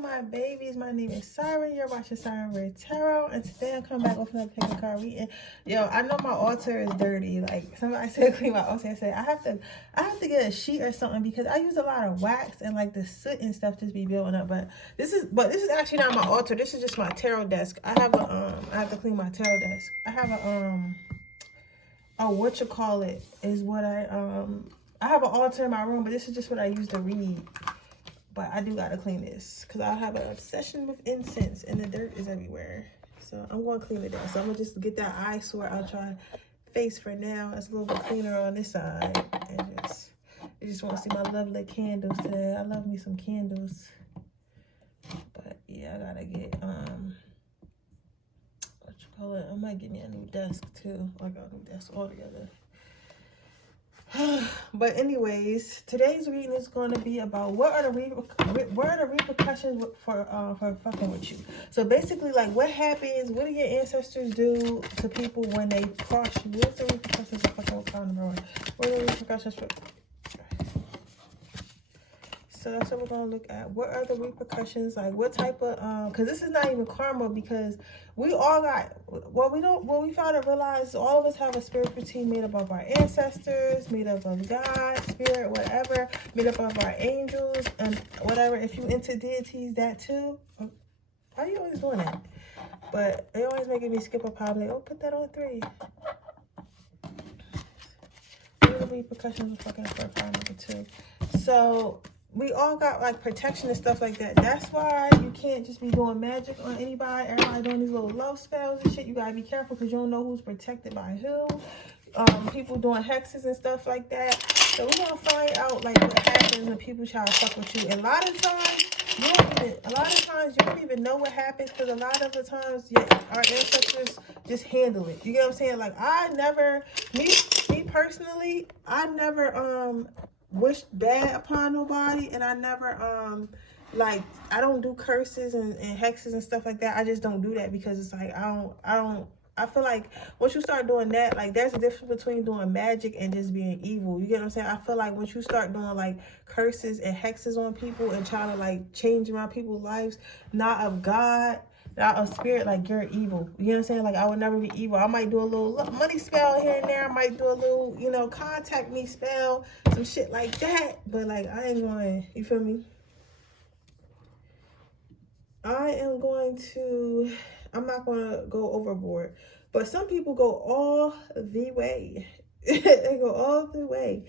my babies. My name is Siren. You're watching Siren Red Tarot, and today I'm coming back with another pick of card reading. Yo, I know my altar is dirty. Like somebody said, clean my altar. I said I have to get a sheet or something because I use a lot of wax and like the soot and stuff just be building up. But this is actually not my altar. This is just my tarot desk. I have to clean my tarot desk. I have what you call it is what I have an altar in my room, but this is just what I use to read. But I do gotta clean this because I have an obsession with incense and the dirt is everywhere. So I'm gonna clean it down. So I'm gonna just get that eyesore out your face for now. It's a little bit cleaner on this side. And I just want to see my lovely candles today. I love me some candles. But yeah, I gotta get what you call it? I might get me a new desk too. I got a new desk altogether. But anyways, today's reading is going to be about what are the repercussions for fucking with you. So basically, like, what happens? What do your ancestors do to people when they cross you? What's the repercussions for fucking with card number one? What are the repercussions for? So that's what we're going to look at. What are the repercussions? Like, what type of, because this is not even karma, because we all got, what we found to realize, all of us have a spiritual team made up of our ancestors, made up of God, spirit, whatever, made up of our angels, and whatever. If you into deities, that too. Why are you always doing that? But they always making me skip a pop. Like, oh, put that on 3. What are the repercussions of fucking for card number 2? So we all got like protection and stuff like that. That's why you can't just be doing magic on anybody. Everybody doing these little love spells and shit. You gotta be careful because you don't know who's protected by who. People doing hexes and stuff like that. So we're gonna find out like what happens when people try to fuck with you. And a lot of times you don't even know what happens because a lot of the times our ancestors just handle it. You get what I'm saying? Like me personally, I never wish bad upon nobody, and I never like I don't do curses and hexes and stuff like that. I just don't do that because it's like I feel like once you start doing that, like there's a difference between doing magic and just being evil. You get what I'm saying? I feel like once you start doing like curses and hexes on people and trying to like change around people's lives, not of God, not of spirit, like you're evil. You know what I'm saying? Like I would never be evil. I might do a little money spell here and there. I might do a little, contact me spell, some shit like that. But like I ain't going, you feel me? I'm not going to go overboard. But some people go all the way. They go all the way.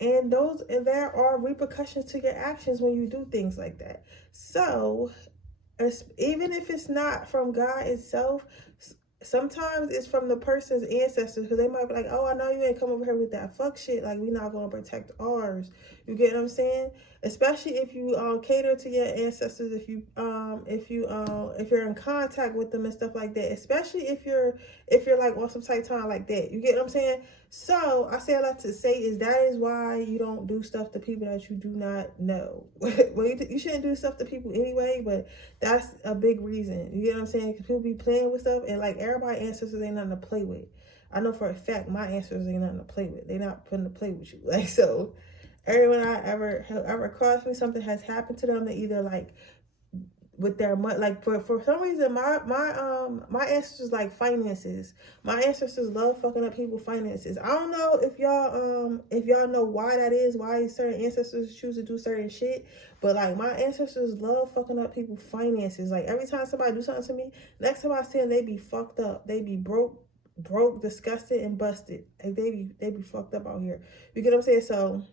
And there are repercussions to your actions when you do things like that. So even if it's not from God itself, sometimes it's from the person's ancestors, because they might be like, oh, I know you ain't come over here with that fuck shit, like we not gonna protect ours. You get what I'm saying? Especially if you cater to your ancestors, if you're in contact with them and stuff like that, especially if you're like on some type of time like that. You get what I'm saying? So I say a lot to say is that is why you don't do stuff to people that you do not know. Well, you shouldn't do stuff to people anyway, but that's a big reason. You get what I'm saying? Because people be playing with stuff, and like everybody's ancestors ain't nothing to play with. I know for a fact my ancestors ain't nothing to play with. They not putting to play with you. Like, so everyone I ever crossed me, something has happened to them. They either like with their money, like for some reason my ancestors like finances. My ancestors love fucking up people's finances. I don't know if y'all know why that is, why certain ancestors choose to do certain shit, but like my ancestors love fucking up people's finances. Like every time somebody do something to me, next time I see them, they be fucked up. They be broke, disgusted, and busted. Like they be fucked up out here. You get what I'm saying?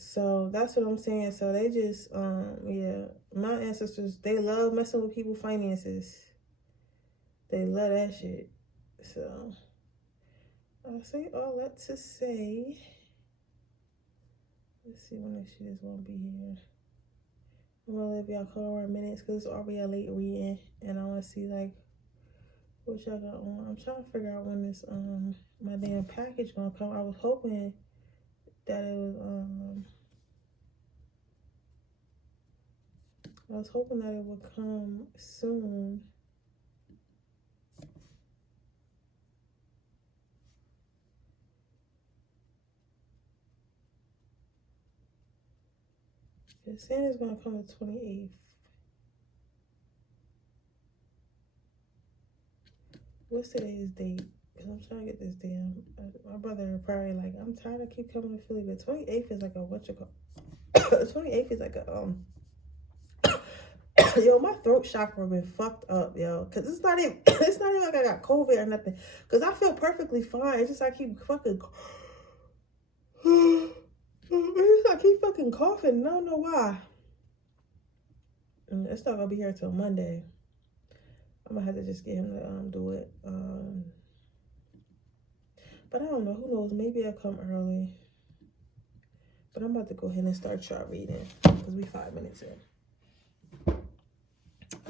So that's what I'm saying. So they just, yeah, my ancestors, they love messing with people's finances. They love that shit. So I'll say all that to say, let's see when this shit is gonna be here. I'm gonna let y'all call around minutes because it's already a late reading, and I want to see like what y'all got on. I'm trying to figure out when this my damn package gonna come. I was hoping that it was that it would come soon. It's saying it's gonna come the 28th. What's today's date? Because I'm trying to get this damn. My brother probably like, I'm tired of keep coming to Philly. The 28th is like a what you call. The 28th is like a yo, my throat chakra been fucked up, yo. Cause it's not even like I got COVID or nothing. Cause I feel perfectly fine. It's just I keep fucking I keep fucking coughing. I don't know why. And it's not gonna be here till Monday. I'm gonna have to just get him to do it. But I don't know. Who knows? Maybe I'll come early. But I'm about to go ahead and start chart reading because we 5 minutes in.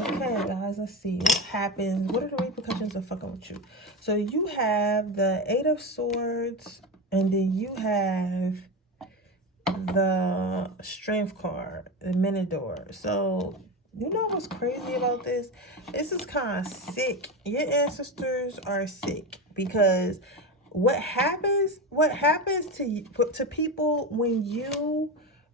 Okay, guys, let's see what happens. What are the repercussions of fucking with you? So you have the 8 of Swords, and then you have the Strength card, the Menador. So you know what's crazy about this? This is kind of sick. Your ancestors are sick because what happens to people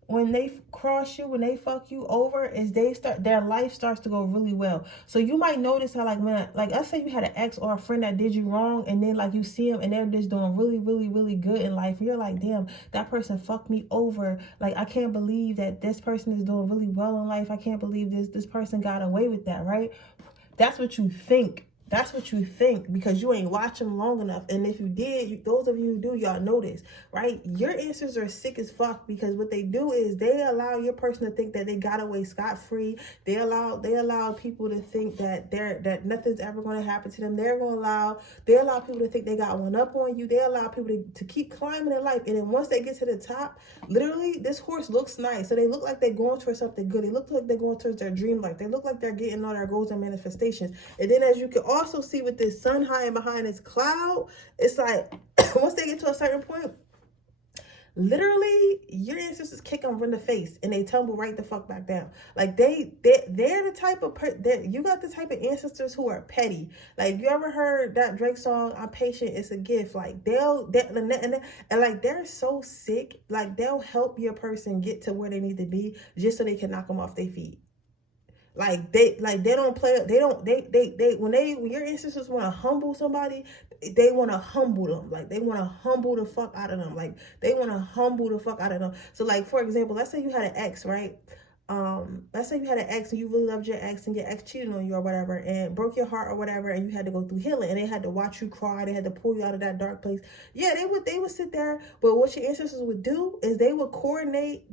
when they cross you, when they fuck you over, is their life starts to go really well. So you might notice how, like, man, like let's say you had an ex or a friend that did you wrong, and then like you see them and they're just doing really, really, really good in life, and you're like, damn, that person fucked me over. Like, I can't believe that this person is doing really well in life. I can't believe this person got away with that, right? That's what you think. That's what you think because you ain't watch them long enough. And if you did, those of you who do, y'all know this, right? Your ancestors are sick as fuck because what they do is they allow your person to think that they got away scot-free. They allow people to think that nothing's ever going to happen to them. They allow people to think they got one up on you. They allow people to keep climbing in life. And then once they get to the top, literally, this horse looks nice. So they look like they're going towards something good. They look like they're going towards their dream life. They look like they're getting all their goals and manifestations. And then as you can also see with this sun hiding behind this cloud, it's like once they get to a certain point, literally your ancestors kick them in the face and they tumble right the fuck back down. Like they're the type of that you got the type of ancestors who are petty. Like, you ever heard that Drake song, I'm patient, it's a gift? Like and like they're so sick, like they'll help your person get to where they need to be just so they can knock them off their feet. Like they don't play. When your ancestors want to humble somebody, they want to humble them. Like they want to humble the fuck out of them. Like they want to humble the fuck out of them. So like, for example, let's say you had an ex, right? Let's say you had an ex and you really loved your ex and your ex cheated on you or whatever and broke your heart or whatever, and you had to go through healing and they had to watch you cry. They had to pull you out of that dark place. Yeah, they would sit there, but what your ancestors would do is they would coordinate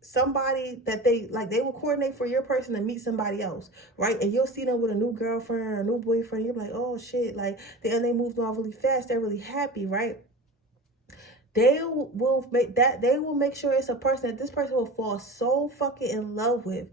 somebody that they would coordinate for your person to meet somebody else, right? And you'll see them with a new girlfriend or a new boyfriend. You're like, oh shit, like they moved on really fast. They're really happy, right? They will make sure it's a person that this person will fall so fucking in love with,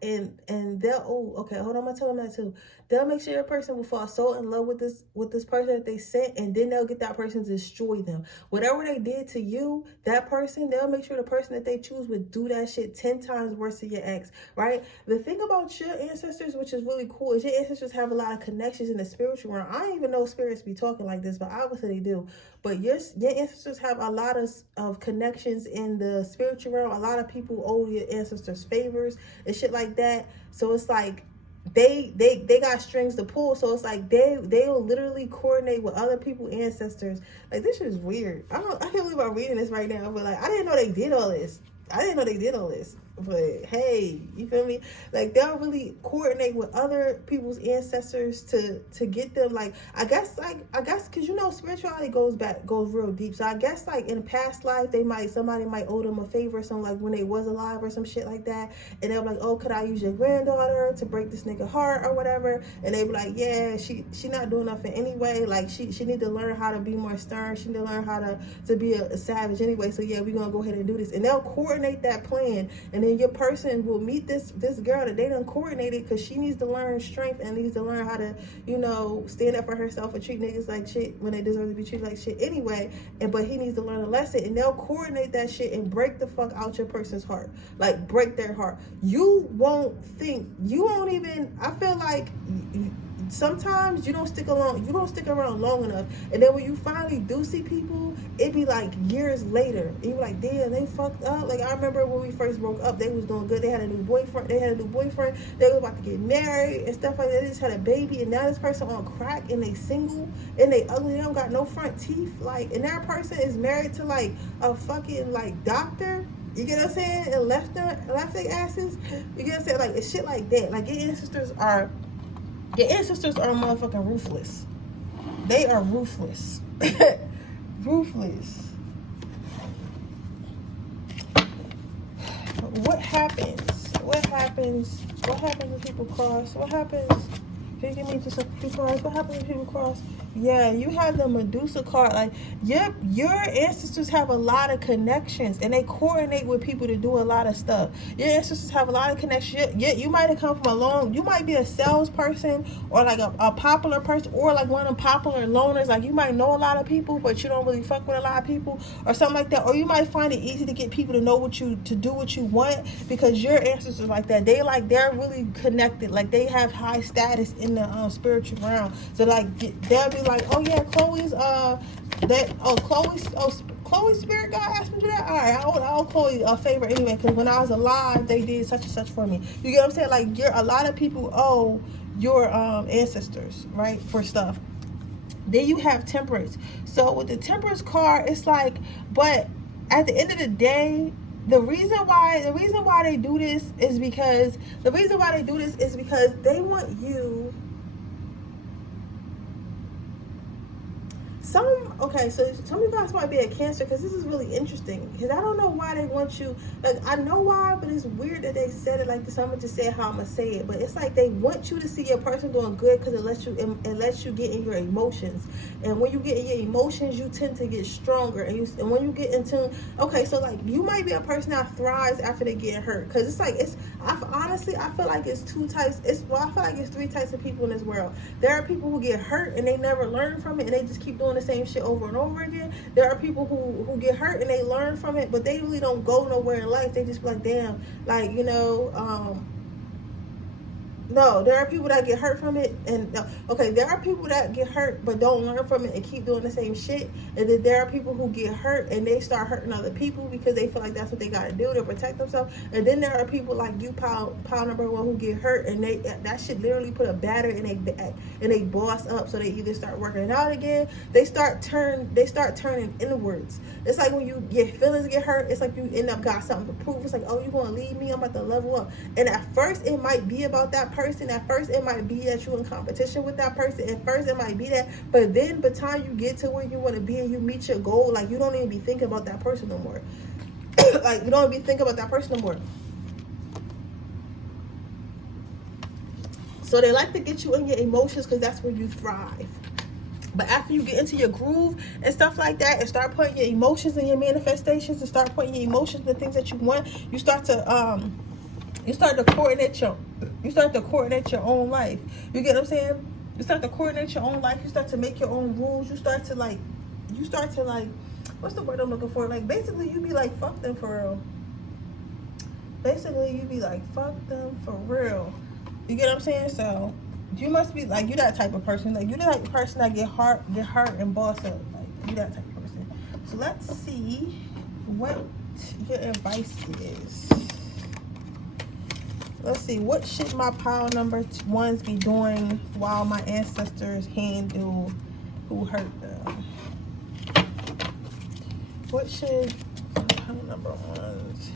and they'll, okay, hold on, I'm gonna tell them that too. They'll make sure your person will fall so in love with this person that they sent, and then they'll get that person to destroy them. Whatever they did to you, that person, they'll make sure the person that they choose would do that shit 10 times worse to your ex, right? The thing about your ancestors, which is really cool, is your ancestors have a lot of connections in the spiritual realm. I don't even know spirits be talking like this, but obviously they do. But your ancestors have a lot of connections in the spiritual realm. A lot of people owe your ancestors favors and shit like that. So it's like they got strings to pull. So it's like they'll literally coordinate with other people's ancestors. Like, this shit is weird. I can't believe I'm reading this right now, but like I didn't know they did all this. But hey, you feel me? Like, they'll really coordinate with other people's ancestors to get them, like, I guess because, you know, spirituality goes real deep. So I guess, like, in a past life, somebody might owe them a favor or something, like when they was alive or some shit like that. And they'll be like, oh, could I use your granddaughter to break this nigga heart or whatever? And they be like, yeah, she not doing nothing anyway. Like, she need to learn how to be more stern. She need to learn how to be a savage anyway. So yeah, we're gonna go ahead and do this. And they'll coordinate that plan, and then your person will meet this girl that they done coordinated because she needs to learn strength and needs to learn how to, you know, stand up for herself and treat niggas like shit when they deserve to be treated like shit anyway. But he needs to learn a lesson, and they'll coordinate that shit and break the fuck out your person's heart. Like, break their heart. I feel like sometimes you don't stick around long enough, and then when you finally do see people, it be like years later, and you be like, damn, they fucked up. Like I remember when we first broke up, they was doing good. They had a new boyfriend. They were about to get married and stuff like that. They just had a baby, and now this person on crack, and they single, and they ugly. They don't got no front teeth. Like, and that person is married to like a fucking like doctor. You get what I'm saying? And left their asses. You get what I'm saying? Like, it's shit like that. Like, your ancestors are motherfucking ruthless. They are ruthless. Ruthless. What happens? What happens when people cross? What happens? Can you give me just a few cards? What happens when people cross? Yeah, you have the Medusa card. Like, your ancestors have a lot of connections, and they coordinate with people to do a lot of stuff. Your ancestors have a lot of connections. You might have come from you might be a salesperson, or like a popular person, or like one of them popular loners. Like, you might know a lot of people, but you don't really fuck with a lot of people, or something like that. Or you might find it easy to get people to know to do what you want, because your ancestors are like that. They're really connected. Like, they have high status in the spiritual realm. So like, they'll be like, oh yeah, Chloe's spirit guide asked me to do that. All right, I'll Chloe a favor anyway, because when I was alive, they did such and such for me. You get what I'm saying? Like, a lot of people owe your ancestors, right, for stuff. Then you have Temperance. So with the Temperance card, it's like, but at the end of the day, the reason why they do this is because they want you. So some of you guys might be a Cancer, because this is really interesting, because I don't know why they want you, like, I know why, but it's weird that they said it like this. I'm gonna just say how I'm gonna say it, but it's like they want you to see your person doing good, because it lets you get in your emotions, and when you get in your emotions, you tend to get stronger, and when you get into, so like, you might be a person that thrives after they get hurt, because it's like, I feel like it's two types. I feel like it's three types of people in this world. There are people who get hurt and they never learn from it, and they just keep doing the same shit over and over again. There are people who get hurt and they learn from it, but they really don't go nowhere in life. They just be like, damn, like, no, there are people that get hurt from it, and there are people that get hurt but don't learn from it and keep doing the same shit. And then there are people who get hurt and they start hurting other people because they feel like that's what they gotta do to protect themselves. And then there are people like you, pile number one, who get hurt, and that shit literally put a batter in their back, and they boss up, so they either start working it out again, they start turning inwards. It's like when your feelings get hurt, it's like you end up got something to prove. It's like, oh, you gonna leave me? I'm about to level up. And at first it might be about that person. At first it might be that you're in competition with that person. At first it might be that, but then by the time you get to where you want to be and you meet your goal, like, you don't even be thinking about that person no more. Like, you don't even be thinking about that person no more. So they like to get you in your emotions, because that's where you thrive. But after you get into your groove and stuff like that, and start putting your emotions in your manifestations, and start putting your emotions in the things that you want, you start to coordinate your own life. You get what I'm saying? You start to coordinate your own life. You start to make your own rules. You start to like, what's the word I'm looking for? Like, basically, you be like, fuck them for real. Basically, you be like, fuck them for real. You get what I'm saying? So you must be like, you that type of person. Like, you the type of person that get hurt and boss up. Like, you that type of person. So let's see what your advice is. Let's see, what should my pile number ones be doing while my ancestors handle who hurt them? What should pile number ones?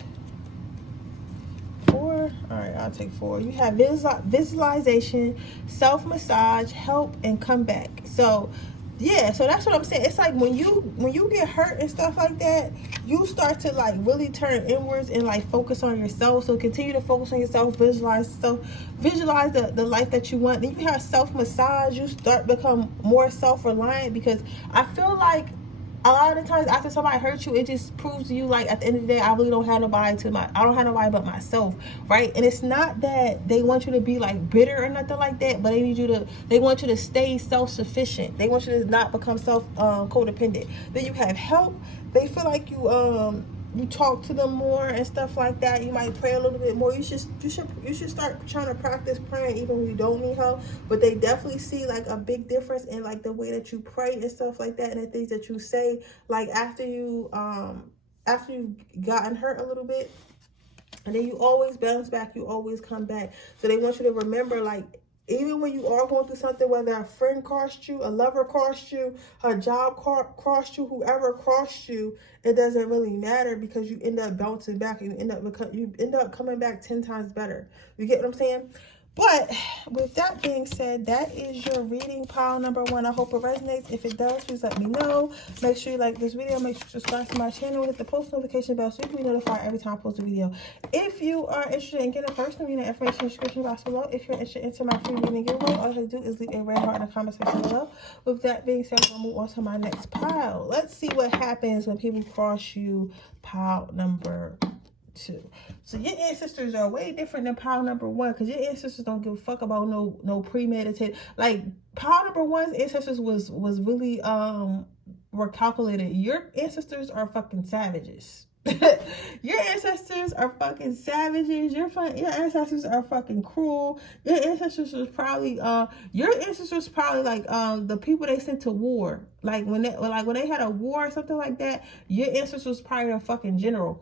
4? All right, I'll take 4. You have visualization, self-massage, help, and comeback. So yeah, so that's what I'm saying. It's like when you get hurt and stuff like that, you start to like really turn inwards and like focus on yourself. So continue to focus on yourself, visualize the life that you want. Then you have self-massage. You start become more self-reliant, because I feel like a lot of the times after somebody hurts you, it just proves to you, like, at the end of the day, I really don't have nobody I don't have nobody but myself, right? And it's not that they want you to be like bitter or nothing like that, but they want you to stay self-sufficient. They want you to not become codependent. Then you have help. They feel like you you talk to them more and stuff like that. You might pray a little bit more. You should start trying to practice praying even when you don't need help. But they definitely see like a big difference in like the way that you pray and stuff like that, and the things that you say like after you've gotten hurt a little bit. And then you always bounce back, you always come back. So they want you to remember, like, even when you are going through something, whether a friend crossed you, a lover crossed you, a job crossed you, whoever crossed you, it doesn't really matter, because you end up bouncing back. You end up coming back 10 times better. You get what I'm saying? But with that being said, that is your reading, pile number 1. I hope it resonates. If it does, please let me know. Make sure you like this video. Make sure you subscribe to my channel. Hit the post notification bell so you can be notified every time I post a video. If you are interested in getting a personal reading, information in the description box below. If you're interested into my free reading giveaway, all you have to do is leave a red heart in the comment section below. With that being said, I'm going to move on to my next pile. Let's see what happens when people cross you, pile number 2. So your ancestors are way different than pile number 1, because your ancestors don't give a fuck about no premeditated. Like pile number 1's ancestors was really were calculated. Your ancestors are fucking savages. Your ancestors are fucking savages. Your ancestors are fucking cruel. Your ancestors was probably like the people they sent to war. Like when they had a war or something like that, your ancestors was probably a fucking general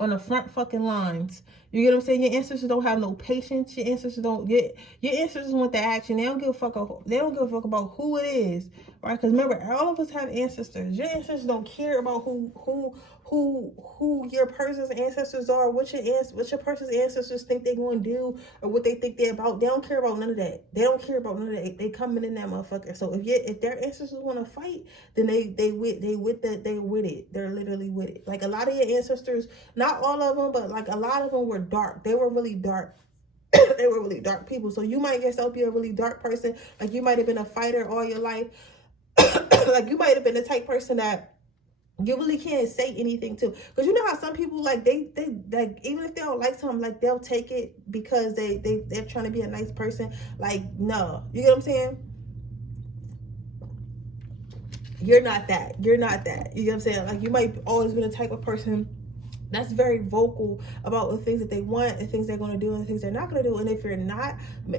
on the front fucking lines. You get what I'm saying? Your ancestors don't have no patience. Your ancestors your ancestors want the action. They don't give a fuck about who it is, right? Because remember, all of us have ancestors. Your ancestors don't care about who your person's ancestors are, what your person's ancestors think they're going to do, or what they think they're about. They don't care about none of that. They don't care about none of that. They coming in that motherfucker. So if their ancestors want to fight, then they with it. They're literally with it. Like a lot of your ancestors, not all of them, but like a lot of them were dark. They were really dark. They were really dark people. So you might yourself be a really dark person. Like you might have been a fighter all your life. Like you might have been the type person that you really can't say anything to, because you know how some people like they like, even if they don't like something, like they'll take it because they're trying to be a nice person. Like, no, you get what I'm saying? You're not that. You get what I'm saying? Like you might always been the type of person that's very vocal about the things that they want, the things they're going to do, and the things they're not going to do. And if you're not,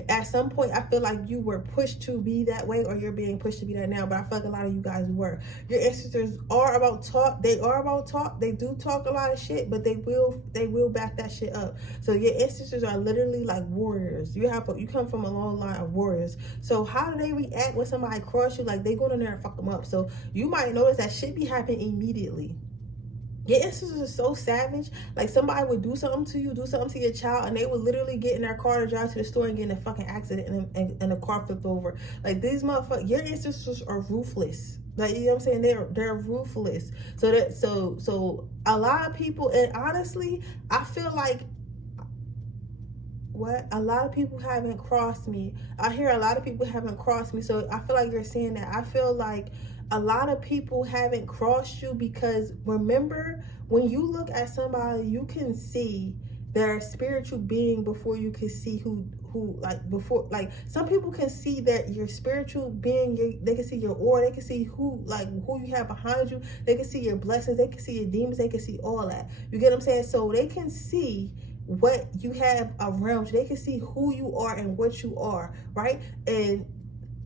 at some point, I feel like you were pushed to be that way, or you're being pushed to be that now. But I feel like a lot of you guys were. Your ancestors are about talk. They are about talk. They do talk a lot of shit, but they will back that shit up. So your ancestors are literally like warriors. You come from a long line of warriors. So how do they react when somebody cross you? Like they go in there and fuck them up. So you might notice that shit be happening immediately. Your ancestors are so savage. Like somebody would do something to you, do something to your child, and they would literally get in their car to drive to the store and get in a fucking accident and the car flip over. Like these motherfuckers, your ancestors are ruthless. Like, you know what I'm saying? They're ruthless. So a lot of people, and honestly, I feel like a lot of people haven't crossed me. I hear a lot of people haven't crossed me. So I feel like you're saying that. I feel like a lot of people haven't crossed you because, remember, when you look at somebody, you can see their spiritual being before you can see who before, like some people can see that your spiritual being, they can see your aura, they can see who you have behind you, they can see your blessings, they can see your demons, they can see all that. You get what I'm saying? So they can see what you have around you, they can see who you are and what you are, right? And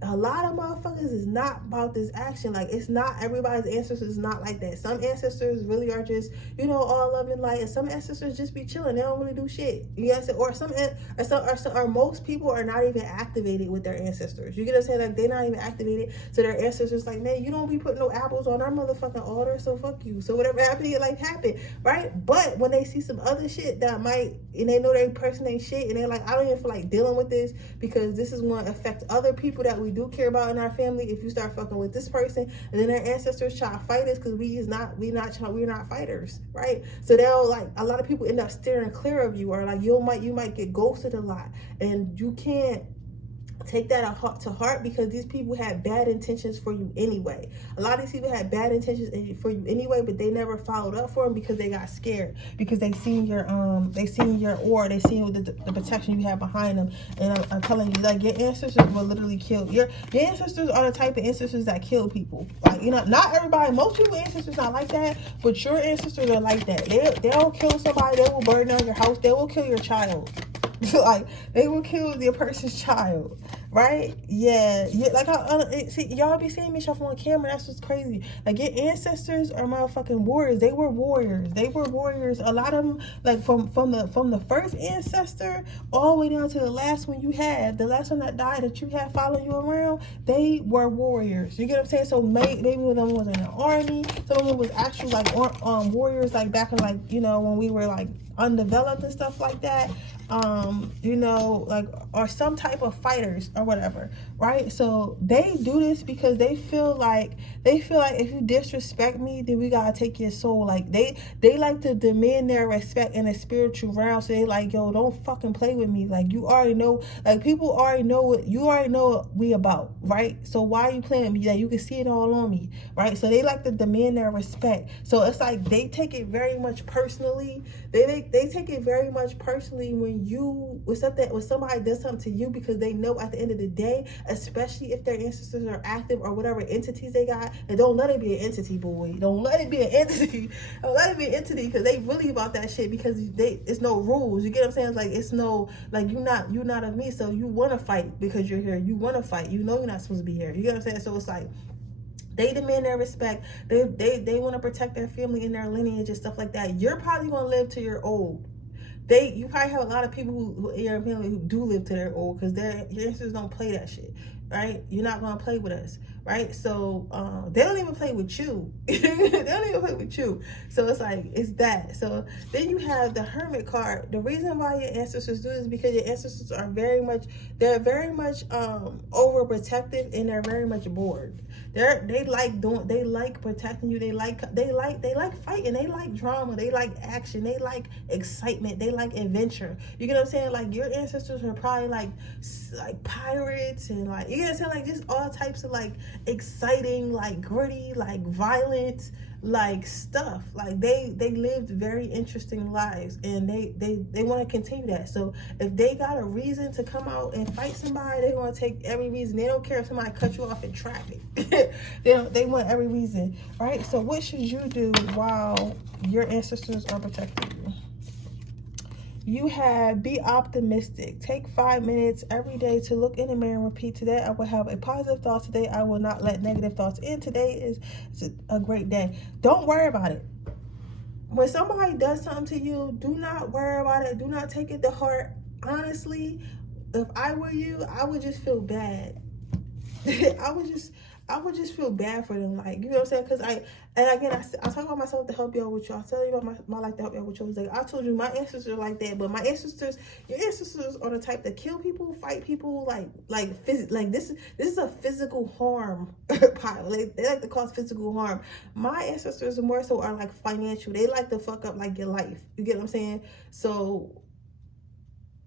a lot of motherfuckers is not about this action. Like, it's not, everybody's ancestors is not like that. Some ancestors really are just, all love and light, and some ancestors just be chilling. They don't really do shit. You get what I'm saying? Or most people are not even activated with their ancestors. You get what I'm saying? Like, they're not even activated. So their ancestors like, man, you don't be putting no apples on our motherfucking altar, so fuck you. So whatever happened to your life happened, right? But when they see some other shit that might, and they know their person ain't shit, and they're like, I don't even feel like dealing with this because this is going to affect other people that we do care about in our family. If you start fucking with this person, and then their ancestors try to fight us because we're not fighters, right? So they'll, like, a lot of people end up steering clear of you, or like you might get ghosted a lot, and you can't, take that to heart, because these people had bad intentions for you anyway. A lot of these people had bad intentions for you anyway, but they never followed up for them because they got scared, because they seen your aura, they seen the protection you have behind them. And I'm telling you, like, your ancestors will literally kill your ancestors are the type of ancestors that kill people. Like, you know, not everybody, most people's ancestors not like that, but your ancestors are like that. They'll kill somebody, they will burn down your house, they will kill your child. Like, they will kill their person's child, right? Yeah. Like, see, y'all be seeing me stuff on camera. That's what's crazy. Like, your ancestors are motherfucking warriors. They were warriors. A lot of them, like, from the first ancestor all the way down to the last one you had, the last one that died that you had following you around, they were warriors. You get what I'm saying? So maybe one of them was in the army. Some of them was actually like warriors, like back in, like, you know, when we were like undeveloped and stuff like that. You know, like, or some type of fighters or whatever, right? So they do this because they feel like if you disrespect me, then we gotta take your soul. Like, they like to demand their respect in a spiritual realm. So they like, yo, don't fucking play with me. Like, you already know, like, people already know what we about, right? So why are you playing with me? Like, you can see it all on me, right? So they like to demand their respect. So it's like they take it very much personally. They take it very much personally when somebody does something to you, because they know at the end of the day, especially if their ancestors are active or whatever entities they got, and don't let it be an entity, boy. Don't let it be an entity. Don't let it be an entity, because they really about that shit, because it's no rules. You get what I'm saying? It's like, it's no, like, you're not of me, so you want to fight because you're here. You want to fight. You know you're not supposed to be here. You get what I'm saying? So it's like, they demand their respect. They want to protect their family and their lineage and stuff like that. You're probably going to live till you're old. You probably have a lot of people who in your family who do live to their old, because your ancestors don't play that shit, right? You're not going to play with us, right? So they don't even play with you. They don't even play with you. So it's like, it's that. So then you have the Hermit card. The reason why your ancestors do this is because your ancestors are very much overprotective, and they're very much bored. They like protecting you. They like fighting. They like drama. They like action. They like excitement. They like adventure. You get what I'm saying? Like, your ancestors are probably like pirates, and like, you get what I'm saying? Like, just all types of like exciting, like gritty, like violent, like stuff. Like, they lived very interesting lives, and they want to continue that. So if they got a reason to come out and fight somebody, they're going to take every reason. They don't care if somebody cut you off in traffic. They want every reason, right? So what should you do while your ancestors are protecting you? You have, be optimistic. Take 5 minutes every day to look in the mirror and repeat, today I will have a positive thought. Today I will not let negative thoughts in. Today is a great day. Don't worry about it. When somebody does something to you, do not worry about it. Do not take it to heart. Honestly, if I were you, I would just feel bad. I would just feel bad for them, like, you know what I'm saying? Because I talk about myself to help y'all with y'all. I tell you about my life to help y'all with y'all. Like, I told you, my ancestors are like that, but your ancestors are the type that kill people, fight people, like this is a physical harm pile. They like to cause physical harm. My ancestors more so are like financial. They like to fuck up like your life. You get what I'm saying? So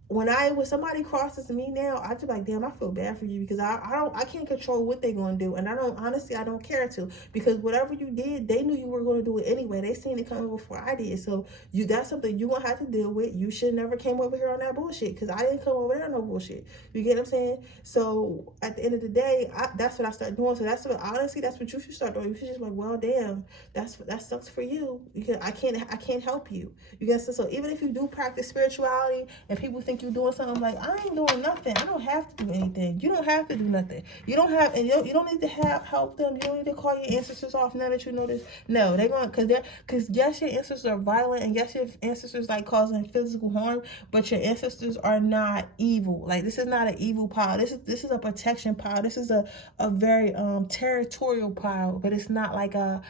when somebody crosses me now, I just like, damn, I feel bad for you, because I can't control what they're gonna do, and I don't care to, because whatever you did, they knew you were gonna do it anyway. They seen it coming before I did. So that's something you gonna have to deal with. You should never came over here on that bullshit, because I didn't come over there on no bullshit. You get what I'm saying? So at the end of the day, that's what I start doing. So that's what you should start doing. You should just be like, well, damn, that sucks for you. I can't help you. You get so even if you do practice spirituality and people think you doing something, like, I ain't doing nothing. I don't have to do anything. You don't have to do nothing. You don't need to help them. You don't need to call your ancestors off now that you know this. No, they're going, because yes, your ancestors are violent, and yes, your ancestors like causing physical harm, but your ancestors are not evil. Like, this is not an evil power. This is a protection power. This is a very territorial power, but it's not like a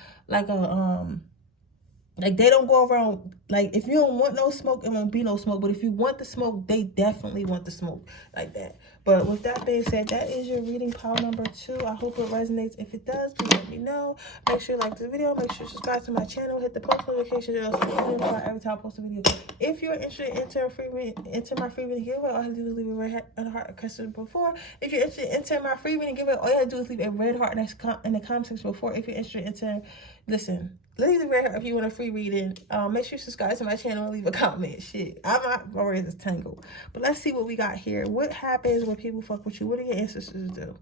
Like, they don't go around, like, if you don't want no smoke, it won't be no smoke. But if you want the smoke, they definitely want the smoke, like that. But with that being said, that is your reading pile number 2. I hope it resonates. If it does, please let me know. Make sure you like the video. Make sure you subscribe to my channel. Hit the post notification bell so you get notified every time I post a video. If you're interested in entering my free reading giveaway, all you have to do is leave a red heart, like I said before. If you're interested in entering my free reading giveaway, all you have to do is leave a red heart in the comment section before. If you're interested in entering, listen, leave the red heart if you want a free reading. Make sure you subscribe to my channel and leave a comment. Shit, I'm not already this tangle. But let's see what we got here. What happens when people fuck with you? What do your ancestors do?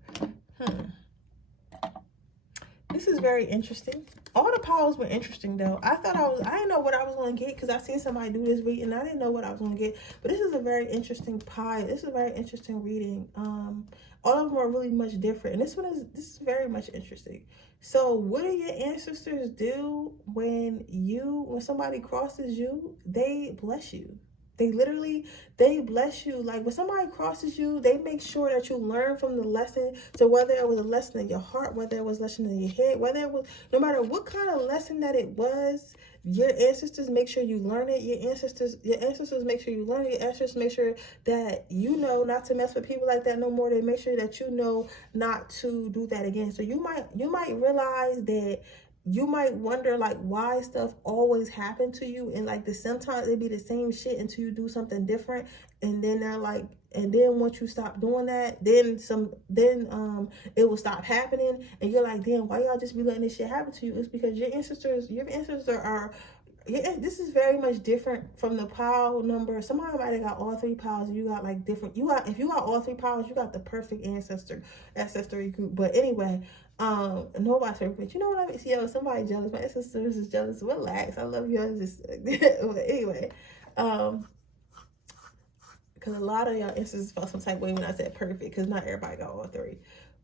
This is very interesting. All the piles were interesting though. I didn't know what I was going to get because I seen somebody do this reading and I didn't know what I was going to get. But this is a very interesting pile. This is a very interesting reading. All of them are really much different. And this is very much interesting. So what do your ancestors do when somebody crosses you? They bless you. They bless you. Like, when somebody crosses you, they make sure that you learn from the lesson. So whether it was a lesson in your heart, whether it was a lesson in your head, whether it was, no matter what kind of lesson that it was, your ancestors make sure you learn it. Your ancestors make sure you learn it. Your ancestors make sure that you know not to mess with people like that no more. They make sure that you know not to do that again. So you might realize that you might wonder, like, why stuff always happen to you, and like sometimes it be the same shit until you do something different, and then they're like, and then once you stop doing that, then it will stop happening, and you're like, damn, why y'all just be letting this shit happen to you? It's because your ancestors are. Yeah, this is very much different from the pile number. Somebody might have got all 3 piles. You got like different. If you got all 3 piles, you got the perfect ancestry group. But anyway, nobody's perfect. You know what I mean? Yo, somebody jealous. My ancestors is jealous. Relax. I love you. Just anyway, because a lot of y'all ancestors felt some type of way when I said perfect. Because not everybody got all 3.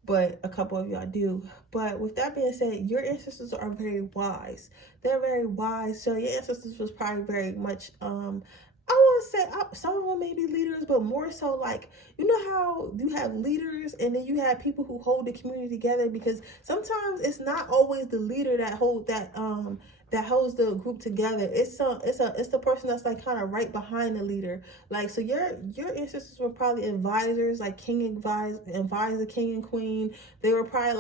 But a couple of y'all do. But with that being said, your ancestors are very wise. They're very wise. So your ancestors was probably very much, I won't say, some of them may be leaders, but more so like, you know how you have leaders and then you have people who hold the community together, because sometimes it's not always the leader that holds the group together. It's the person that's like kind of right behind the leader. Like, so your ancestors were probably advisors, like advisor, king and queen. They were probably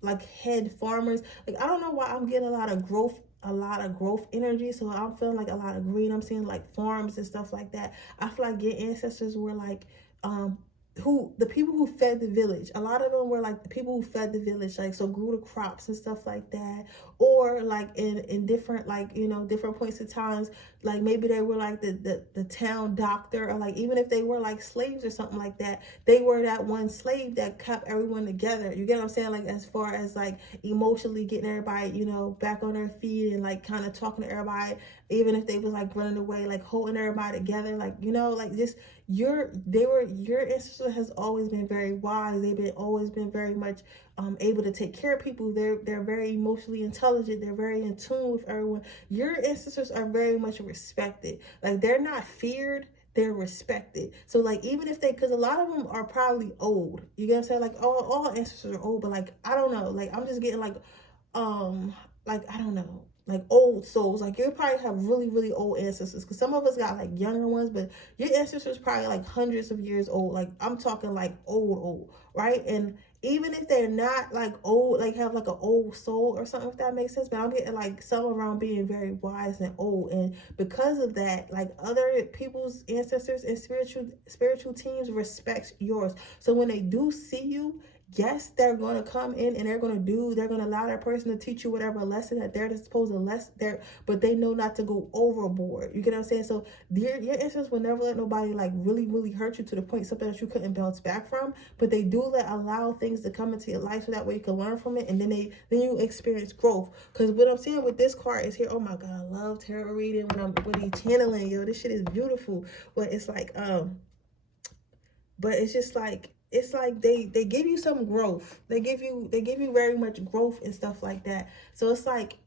like head farmers. Like, I don't know why I'm getting a lot of growth energy, so I'm feeling like a lot of green. I'm seeing like farms and stuff like that. I feel like your ancestors were like the people who fed the village. A lot of them were like the people who fed the village, like, so grew the crops and stuff like that. Or like in different, like, you know, different points of times, like maybe they were like the town doctor, or like even if they were like slaves or something like that, they were that one slave that kept everyone together. You get what I'm saying? Like, as far as like emotionally getting everybody, you know, back on their feet and like kind of talking to everybody, even if they was like running away, like holding everybody together, like, you know, like just your ancestors has always been very wise. They've always been very much able to take care of people. They're very emotionally intelligent. They're very in tune with everyone. Your ancestors are very much respected. Like, they're not feared, they're respected. So like, even if because a lot of them are probably old, you get what I'm saying? Like, all ancestors are old, but like, I don't know, like, I'm just getting like I don't know, like old souls. Like, you probably have really, really old ancestors, because some of us got like younger ones, but your ancestors probably like hundreds of years old. Like, I'm talking like old, right? And even if they're not like old, like have like an old soul or something, if that makes sense, but I'm getting like some around being very wise and old. And because of that, like, other people's ancestors and spiritual teams respect yours. So when they do see you, yes, they're going to come in and they're going to allow that person to teach you whatever lesson that they're supposed to but they know not to go overboard. You get what I'm saying? So your ancestors will never let nobody like really, really hurt you to the point something that you couldn't bounce back from, but they do allow things to come into your life so that way you can learn from it, and then you experience growth. Because what I'm seeing with this card is here, oh my God, I love tarot reading when he's channeling, yo, this shit is beautiful. But it's like, but it's just like, it's like they give you some growth. They give you very much growth and stuff like that. So it's like,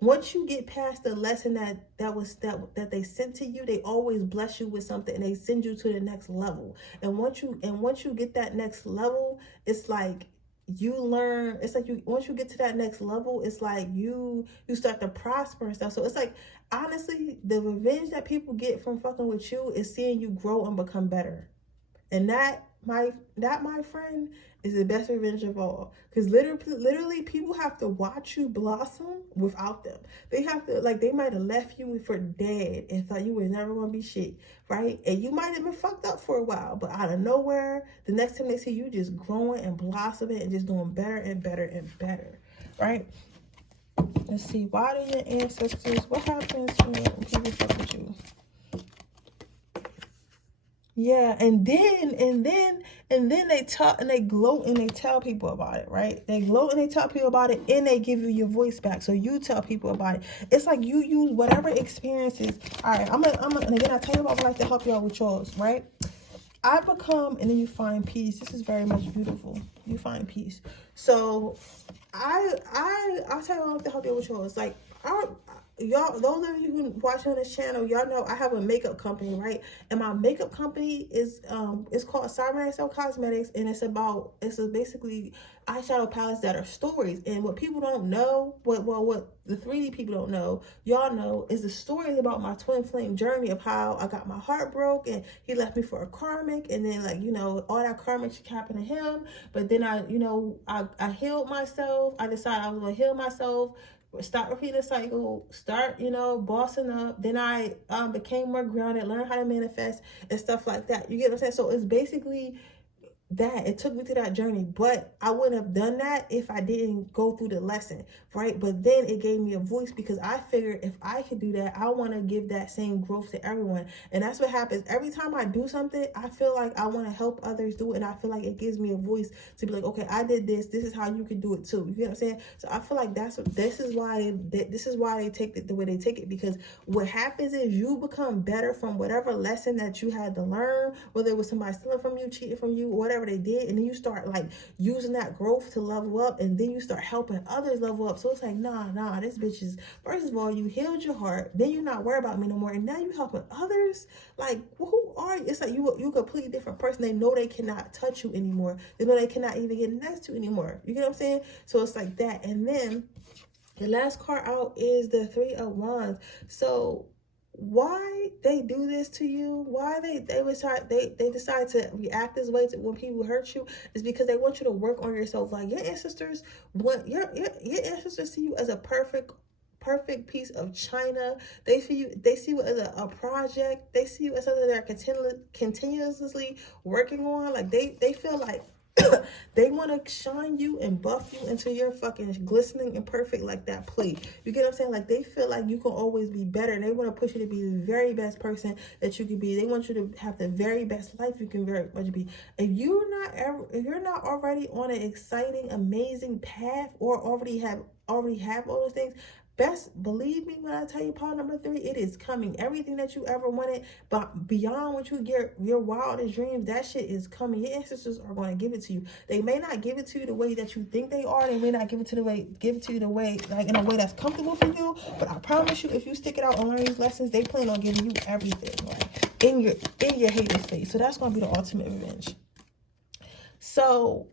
once you get past the lesson that they sent to you, they always bless you with something and they send you to the next level. And once you get that next level, it's like you learn, it's like you, once you get to that next level, it's like you start to prosper and stuff. So it's like, honestly, the revenge that people get from fucking with you is seeing you grow and become better. And that my friend is the best revenge of all. Because literally people have to watch you blossom without them. They have to, like, they might have left you for dead and thought you were never gonna be shit, right? And you might have been fucked up for a while, but out of nowhere, the next time they see you just growing and blossoming and just doing better and better and better, right? Let's see, why do your ancestors, what happens when people fuck with you? Yeah, and then they talk and they gloat and they tell people about it, right? They gloat and they tell people about it, and they give you your voice back, so you tell people about it. It's like you use whatever experiences. All right, I'm gonna, and again, I tell you about what I like to help you out with yours, right? I become, and then you find peace. This is very much beautiful. You find peace. So I'll tell you what I like to help you out with yours. Like, y'all, those of you who watch on this channel, y'all know I have a makeup company, right? And my makeup company is it's called Siren Cosmetics, and it's basically eyeshadow palettes that are stories. And what people don't know, what the 3D people don't know, y'all know, is the stories about my twin flame journey of how I got my heart broke and he left me for a karmic, and then, like, you know, all that karmic shit happened to him. But then I healed myself. I decided I was gonna heal myself, start repeating the cycle, start, you know, bossing up. Then I became more grounded, learned how to manifest and stuff like that. You get what I'm saying? So it's basically that. It took me to that journey, but I wouldn't have done that if I didn't go through the lesson, right? But then it gave me a voice, because I figured if I could do that, I want to give that same growth to everyone. And that's what happens every time I do something. I feel like I want to help others do it, and I feel like it gives me a voice to be like, okay, I did this is how you can do it too. You know what I'm saying? So I feel like this is why they take it the way they take it, because what happens is you become better from whatever lesson that you had to learn, whether it was somebody stealing from you, cheating from you, or whatever they did, and then you start, like, using that growth to level up, and then you start helping others level up. So it's like, nah, this bitch is, first of all, you healed your heart, then you're not worried about me no more, and now you helping others. Like, who are you? It's like you a completely different person. They know they cannot touch you anymore. They know they cannot even get next to you anymore. You get what I'm saying? So it's like that. And then the last card out is the 3 of Wands. So why they do this to you, why they decide to react this way to when people hurt you, is because they want you to work on yourself. Like, your ancestors want your ancestors see you as a perfect piece of china. They see you as a project. They see you as something they're continuously working on. Like, they feel like they want to shine you and buff you until you're fucking glistening and perfect like that plate. You get what I'm saying? Like, they feel like you can always be better. They want to push you to be the very best person that you can be. They want you to have the very best life you can very much be. If you're not already on an exciting, amazing path, or already have all those things, best believe me when I tell you, part number 3, it is coming. Everything that you ever wanted, but beyond what you get, your wildest dreams, that shit is coming. Your ancestors are going to give it to you. They may not give it to you the way that you think they are. They may not give it to you the way, like, in a way that's comfortable for you. But I promise you, if you stick it out and learn these lessons, they plan on giving you everything, right, in your haters' face. So that's going to be the ultimate revenge. So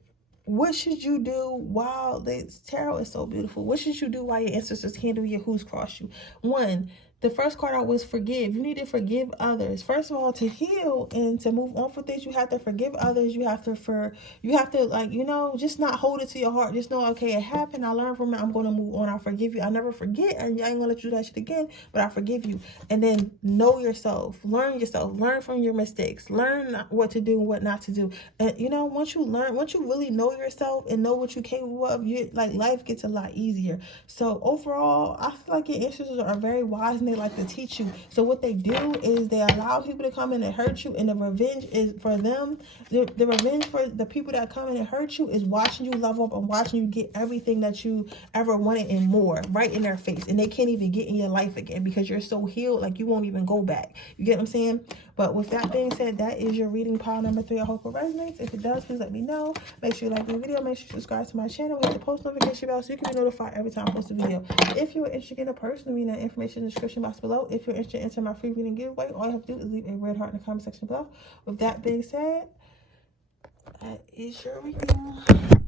what should you do while this tarot is so beautiful? What should you do while your ancestors handle your who's crossed you? 1, the first card out was forgive. You need to forgive others. First of all, to heal and to move on for things, you have to forgive others. You have to, like, you know, just not hold it to your heart. Just know, okay, it happened. I learned from it. I'm going to move on. I forgive you. I never forget. And I ain't going to let you do that shit again, but I forgive you. And then know yourself. Learn yourself. Learn from your mistakes. Learn what to do and what not to do. And, you know, once you really know yourself and know what you're capable of, life gets a lot easier. So overall, I feel like your ancestors are very wise, and they like to teach you. So what they do is they allow people to come in and hurt you, and the revenge is for them. The revenge for the people that come in and hurt you is watching you level up and watching you get everything that you ever wanted and more right in their face, and they can't even get in your life again because you're so healed, like you won't even go back. You get what I'm saying? But with that being said, that is your reading pile number 3. I hope it resonates. If it does, please let me know. Make sure you like the video. Make sure you subscribe to my channel. Hit the post notification bell so you can be notified every time I post a video. If you're interested in a personal reading, that information in the description box below. If you're interested in entering my free reading giveaway, all you have to do is leave a red heart in the comment section below. With that being said, that is your reading.